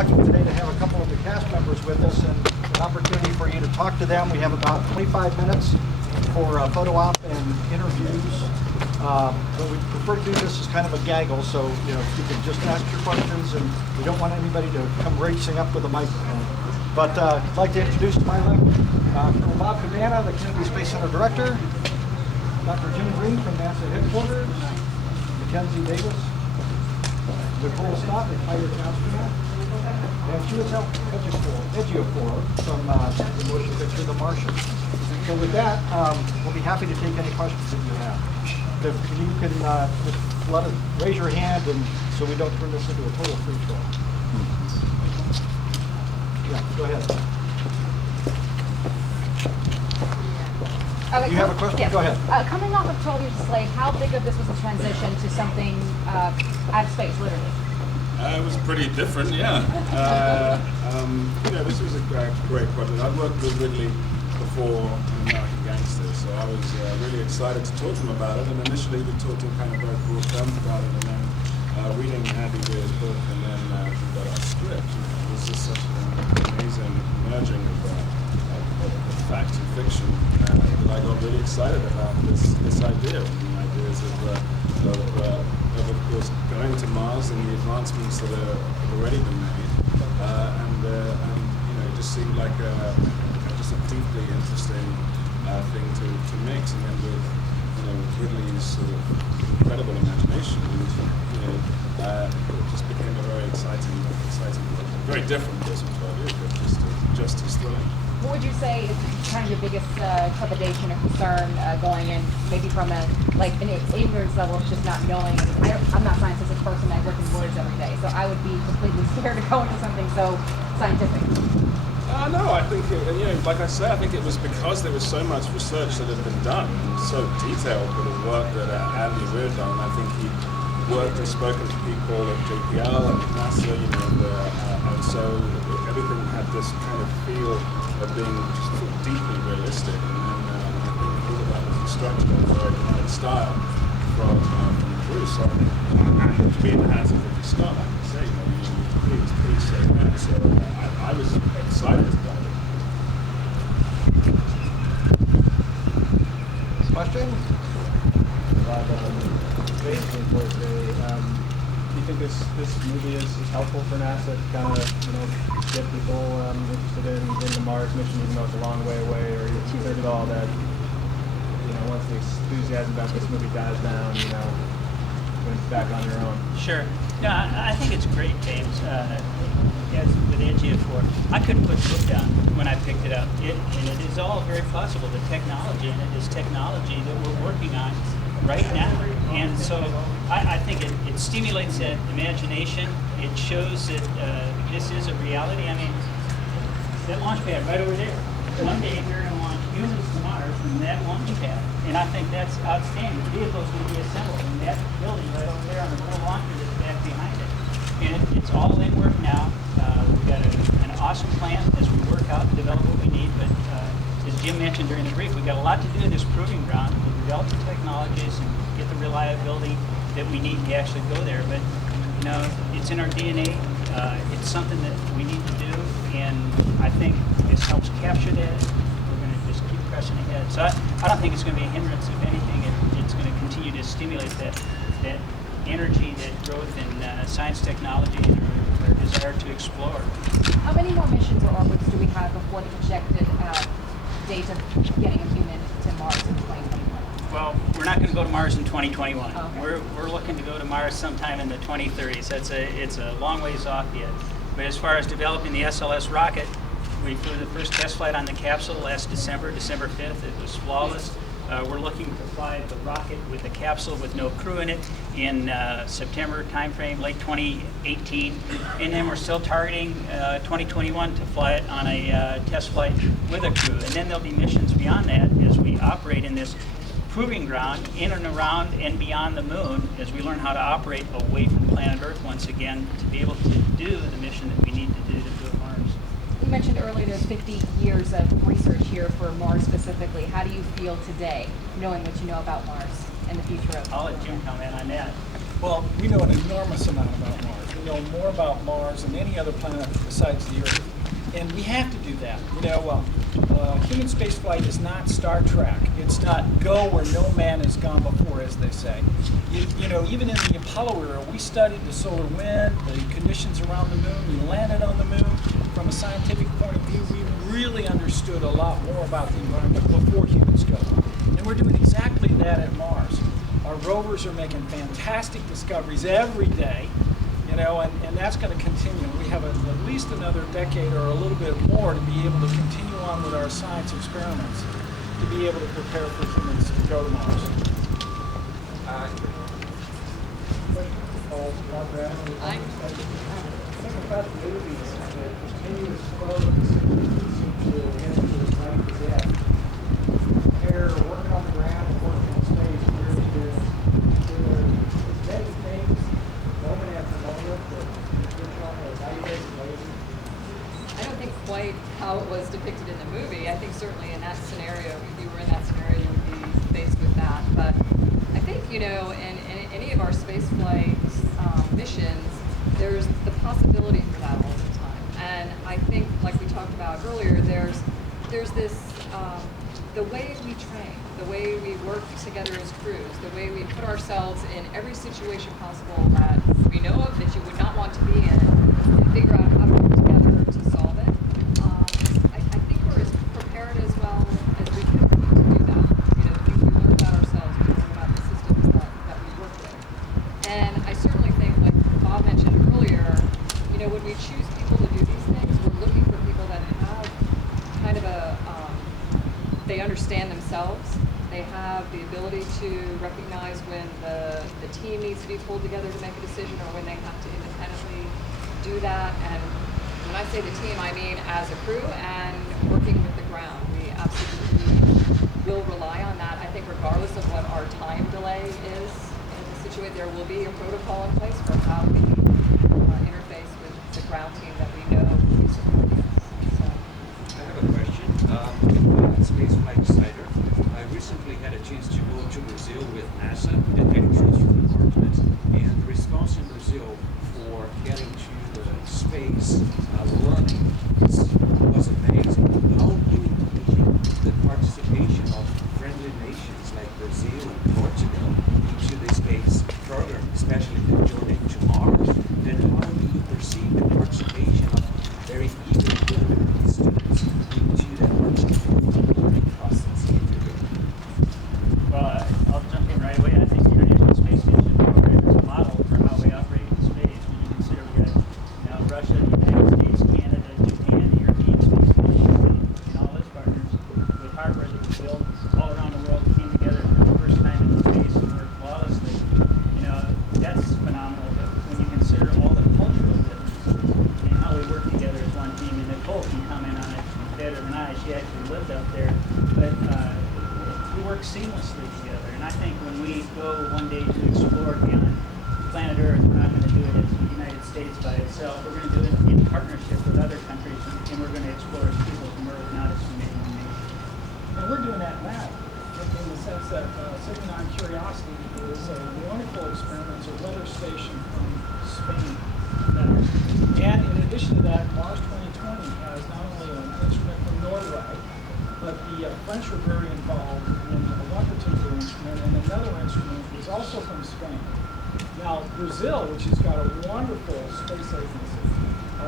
lucky today to have a couple of the cast members with us and an opportunity for you to talk to them. We have about 25 minutes for photo op and interviews. But we prefer to do this as kind of a gaggle, so you know, you can just ask your questions, and we don't want anybody to come racing up with a microphone. But I'd like to introduce to my left Colonel Bob Cabana, the Kennedy Space Center Director, Dr. Greene from Massa headquarters, Mackenzie Davis, Nicole the pilot astronaut, and Chiwetel Ejiofor from the motion picture The Martian. So with that, we'll be happy to take any questions that you have. If you can just raise your hand, and so we don't turn this into a total free for all. Yeah, go ahead. You have a question? Yes. Go ahead. Coming off of 12 Years a Slave, how big of this was a transition to something out of space, literally? It was pretty different, yeah. This was a great project. I'd worked with Ridley before in American Gangsters, so I was really excited to talk to him about it. And initially we talked to him kind of very broad terms about it, and then reading Andy Weir's book, and then we got our script. It was just such an amazing merging of fact and fiction that I got really excited about this idea. And the ideas of course, going to Mars and the advancements that have already been made, and it just seemed like a deeply interesting thing to mix, and then with Ridley's sort of incredible imagination, and it just became a very exciting, very different Christmas movie, but just as thrilling. What would you say is kind of your biggest trepidation or concern going in, maybe from an ignorance level of just not knowing? I'm not a scientific person. I work in words every day, so I would be completely scared to go into something so scientific. No, I think, like I say, I think it was because there was so much research that had been done, and so detailed with the work that Andy Weir done. I think he worked and spoken to people at JPL and Massa, and so everything had this kind of feel of being just deeply realistic, and then I think all of that was instructed in a very high style from the crew. So to be in the hands of Ridley Scott, I can say, he was pretty safe man. So I was excited about it. Question? Do you think this movie is helpful for NASA to kind of get people interested in the Mars mission, even though it's a long way away, or you heard it all that once the enthusiasm about this movie dies down, when it's back on your own? Sure. No, I think it's great, James. As with Ejiofor, I couldn't put the book down when I picked it up. And it is all very possible. The technology in it is technology that we're working on right now. And so I think it stimulates that imagination. It shows that this is a reality. I mean, that launch pad right over there. One day we're going to launch humans to Mars from that launch pad. And I think that's outstanding. The vehicle's going to be assembled in that building right over there on the little launcher that's back behind it. And it's all in work now. We've got an awesome plan as we work out and develop what we need. But as Jim mentioned during the brief, we've got a lot to do in this proving ground to develop the technologies and get the reliability that we need to actually go there. But it's in our DNA. It's something that we need to do, and I think this helps capture that. We're going to just keep pressing ahead. So I don't think it's going to be a hindrance. If anything, it's going to continue to stimulate that energy, that growth in science, technology, and our desire to explore. How many more missions or orbits do we have before the projected date of getting a human to Mars in 2021? Well, we're not going to go to Mars in 2021. Oh, okay. We're looking to go to Mars sometime in the 2030s. It's a long ways off yet. But as far as developing the SLS rocket, we flew the first test flight on the capsule last December 5th. It was flawless. We're looking to fly the rocket with the capsule with no crew in it in September timeframe, late 2018. And then we're still targeting 2021 to fly it on a test flight with a crew. And then there'll be missions beyond that as we operate in this proving ground in and around and beyond the moon as we learn how to operate away from planet Earth once again to be able to do the mission that we need to do to go to Mars. You mentioned earlier there's 50 years of research here for Mars specifically. How do you feel today, knowing what you know about Mars and the future of it? I'll let Jim comment on that. Well, we know an enormous amount about Mars. We know more about Mars than any other planet besides the Earth. And we have to do that. Human spaceflight is not Star Trek. It's not go where no man has gone before, as they say. Even in the Apollo era, we studied the solar wind, the conditions around the moon. We landed on the moon. From a scientific point of view, we really understood a lot more about the environment before humans go. And we're doing exactly that at Mars. Our rovers are making fantastic discoveries every day. And that's going to continue. We have at least another decade or a little bit more to be able to continue on with our science experiments to be able to prepare for humans to go to Mars. Think about the movies, the continuous flow of the seems to answer is right to death. They're working on the ground and working in space. There's many things moment after moment that you're trying to evaluate later. I don't think quite how it was depicted in the movie. I think certainly in that scenario, if you were in that scenario, you would be faced with that. But I think, in any of our spaceflight missions, there's the possibility for that all the time. And I think, like we talked about earlier, there's this, the way we train, the way we work together as crews, the way we put ourselves in every situation possible that we know of that you would not want to be in, and figure out how to work together to solve it. I think we're as prepared as well as we can be to do that. The things we learn about ourselves, we learn about the systems that we work with. And I certainly think, like Bob mentioned earlier, when we choose people to do these things, we're looking for people that have kind of they understand themselves. They have the ability to recognize when the team needs to be pulled together to make a decision or when they have to independently do that. And when I say the team, I mean as a crew and working with the ground. We absolutely will rely on that. I think regardless of what our time delay is in the situation, there will be a protocol in place for how we interface with the ground team that we know will be supporting us. So. I have a question. Spaceflight Insider. I recently had a chance to go to Brazil with Massa, the agriculture department, and the response in Brazil for getting to the space running was amazing. How do you think the participation of friendly nations like Brazil and Portugal into the space program, especially the journey to Mars, then how do you perceive the participation of very eager young students into that learning process? Well, I'll jump in right away. I think the International Space Station program is a model for how we operate in space. When you consider we got Russia, the United States, Canada, Japan, the European Space Station, and all its partners with hardware that was built all around the world, came together for the first time in space and worked flawlessly. That's phenomenal. But when you consider all the cultural differences and how we work together as one team, and Nicole can comment on it better than I. She actually lived up there, but we work seamlessly together. And I think when we go one day to explore beyond planet Earth, we're not going to do it as the United States by itself. We're going to do it in partnership with other countries, and we're going to explore as people from Earth, not as from any one nation. And we're doing that now, in the sense that sitting on Curiosity is a wonderful experiment. It's a weather station from Spain. And in addition to that, Mars 2020 has not only an instrument from Norway, but the French were very involved in one particular instrument, and another instrument is also from Spain. Now, Brazil, which has got a wonderful space agency,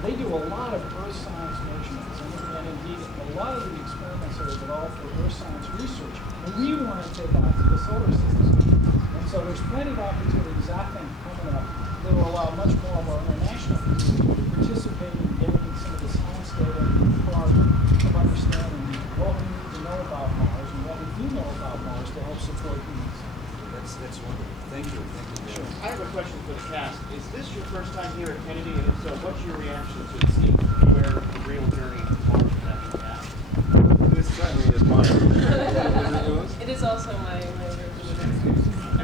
they do a lot of earth science measurements, and indeed a lot of the experiments are developed for earth science research, and we want to take out to the solar system. And so there's plenty of opportunities, I think, coming up that will allow much more of our international community to participate in getting some of the science data part of understanding what we need to know about Mars and what we do know about Mars to help support humans. That's wonderful. Thank you. Sure. I have a question for the cast. Is this your first time here at Kennedy? And if so, what's your reaction to seeing where the real journey to Mars is actually at? This certainly is mine. Is it yours? It is also my version.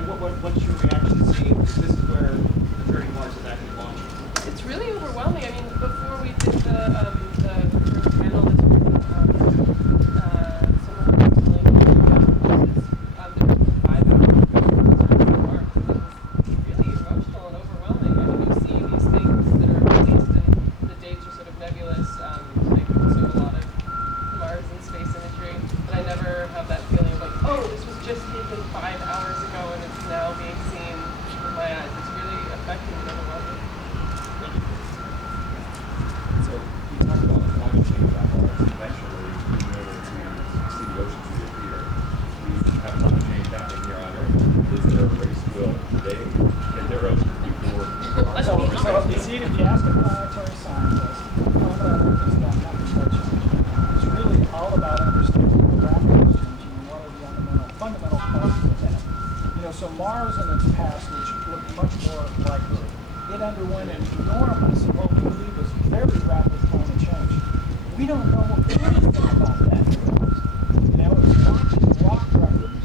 And what's your reaction to seeing that this is where the journey to Mars is actually launching? It's really overwhelming. I mean, before we did the first panel this morning, someone was telling me there was 5 hours to Mars. It was really We don't know anything about that. You know, it's watching rock records.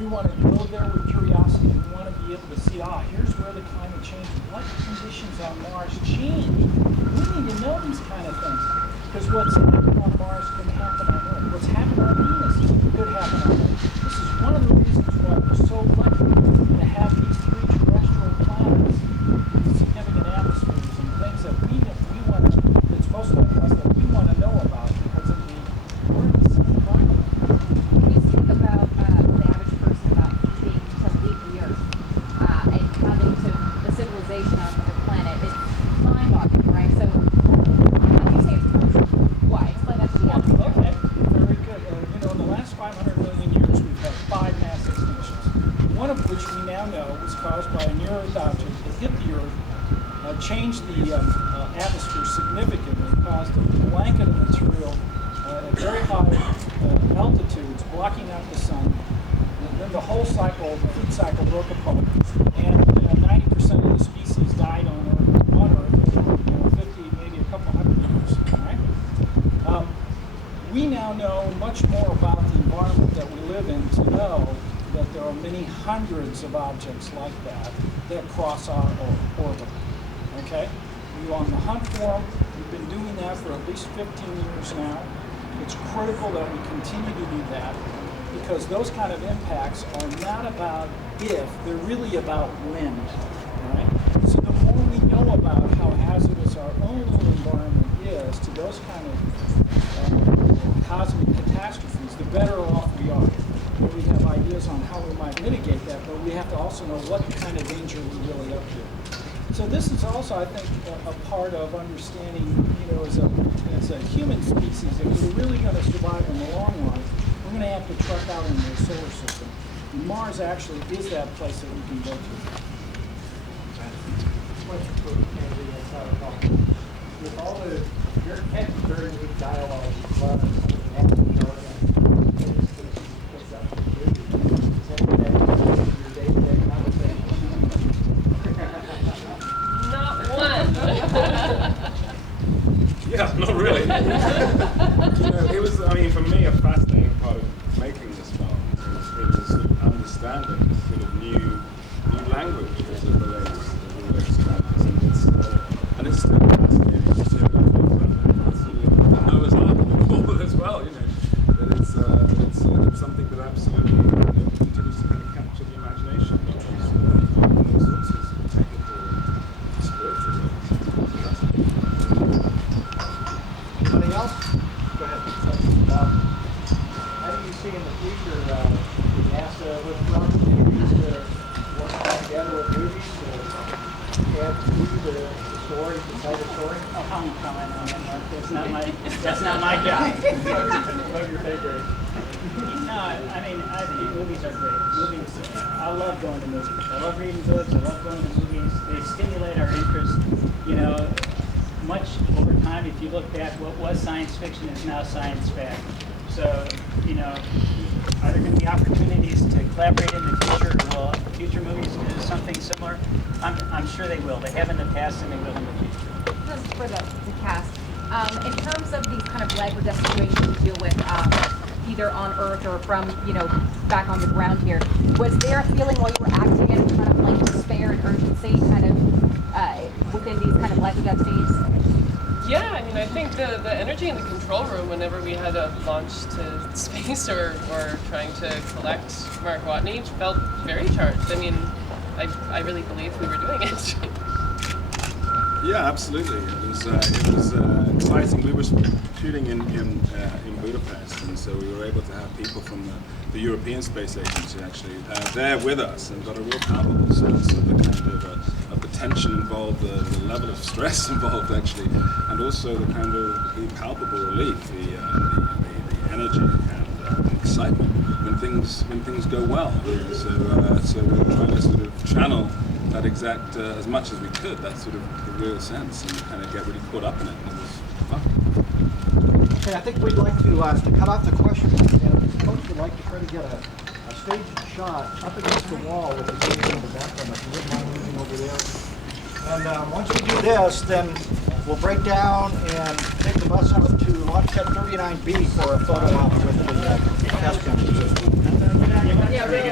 We want to go there with curiosity. We want to be able to see, here's where the climate change, what conditions on Mars change. We need to know these kind of things. Because what's happening on Mars can happen on Earth. What's happening on Venus could happen on Earth. This is one of the reasons why we're so lucky to have these 3 terrestrial planets with significant atmospheres and things that we want to, it's most like us, that we want to know about because of we're in the same environment. When you think about the average person about needing to leave the Earth and coming to the civilization on the planet, it's mind-boggling, right? So, you say it's crucial. Why? Explain that to the average person. Okay, very good. You know, in the last 500 million years, we've had 5 mass extinctions, one of which we now know was caused by a near-Earth object that hit the Earth, changed the atmosphere significantly, caused a blanket of material at very high altitudes, blocking out the sun. And then the whole cycle, the food cycle, broke apart, and 90% of the species died on Earth over 50, maybe a couple hundred years. Right? We now know much more about the environment that we live in to know that there are many hundreds of objects like that that cross our orbit. Okay? We're on the hunt for them. We've been doing that for at least 15 years now. It's critical that we continue to do that because those kind of impacts are not about if, they're really about when. Right? So the more we know about how hazardous our own little environment is to those kind of cosmic catastrophes, the better off we are. We have ideas on how we might mitigate that, but we have to also know what kind of danger we're really up to. So this is also, I think, a part of understanding, you know, as a human species, if we're really going to survive in the long run, we're going to have to truck out into the solar system. And Mars actually is that place that we can go to. Question for Mackenzie. With all the, your had very neat dialogue with love and Gioia and things that you put up to do. Is that your day-to-day conversation? Not one. Yeah, not really. You know, it was, I mean, for me, a fascinating part of making this film. It was sort of understanding sort of new language as it relates to matters. And it's still fascinating to see how we talk about it. It's sort of the Noah's Ark of the ball as well, you know. That it's something that absolutely continues to kind of capture the imagination. All sorts of technical and spiritual ways. Anything else? Go ahead. How do you see in the future NASA with opportunities to work together with movies to add to the story, the side of the story? Oh, I'm comment on that, Mark. That's not my job. Love your pay grade. No, I mean, I think movies are great. Movies, I love going to movies. I love reading books. I love going to movies. They stimulate our interest. You know, much over time, if you look back, what was science fiction is now science fact. So, you know, are there going to be opportunities to collaborate in the future? Will future movies do something similar? I'm sure they will. They have in the past and they will in the future. This is for the cast. In terms of these kind of labor situations you deal with, either on Earth or from, you know, back on the ground here, was there a feeling while you were acting in kind of like despair and urgency kind of within these kind of life or death scenes? Yeah, I mean, I think the energy in the control room whenever we had to launch to space or trying to collect Mark Watney felt very charged. I mean, I really believed we were doing it. Yeah, absolutely. It was exciting. We were shooting in Budapest, and so we were able to have people from the European Space Agency actually there with us, and got a real palpable sense of the kind of the tension involved, the level of stress involved actually, and also the kind of the palpable relief, the energy and the excitement when things go well. So we were trying to sort of channel that exact, as much as we could, that sort of the real sense, and kind of get really caught up in it. And it was fun. Okay, I think we'd like to cut off the questions, and folks would like to try to get a staged shot up against the wall with the baby in the background. If you wouldn't mind moving over there. And once we do this, then We'll break down and take the bus up to launch pad 39B for a photo op with the test members. Yeah, really.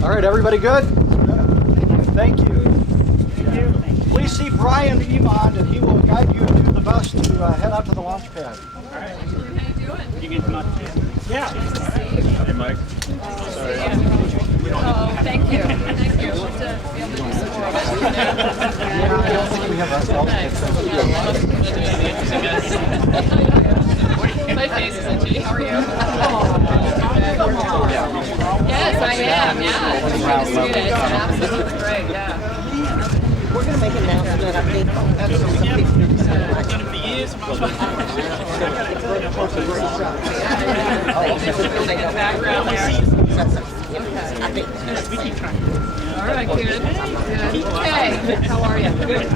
All right, everybody good? Thank you. Please see Brian Evon, and he will guide you to the bus to head out to the launch pad. How you doing? You get much? Yeah. Hey, Mike. Oh, thank you. Thank you. Hope to be able to do some more of it. I don't think we have that. My face is itchy. How are you? Yes, I am. Yeah. It's great to see it. It's absolutely great. Yeah. We're going to make an announcement, I think. I've done it for years. Building in the background there. I think. All right, good. Good. Okay. How are you? Good.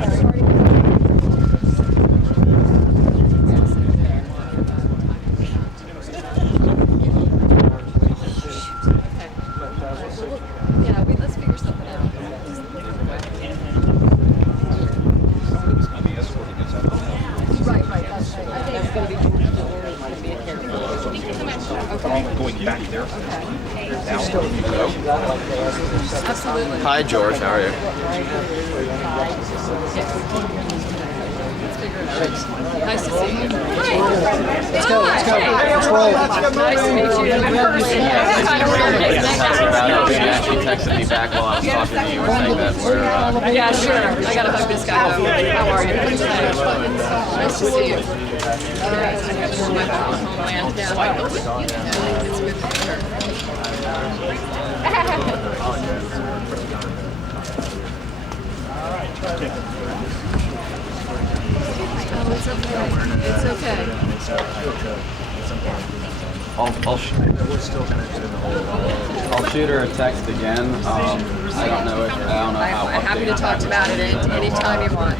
Yeah, let's figure something out. Right, that's right. I think That's going to be Going back there. absolutely. Hi, George. How are you? Let's figure it out. Nice to see you. Hi. Let's go. Let's roll. Nice to meet you in person. It's kind of weird. She texted me back while I was talking to you and saying that we're... Yeah, sure. I gotta hug this guy though. How are you? Nice to see you. Yes, I got to show my homeland down. It's a good picture. Oh, it's okay. It's okay. I'll shoot her a text again. I don't know I'm happy to talk about it anytime you want.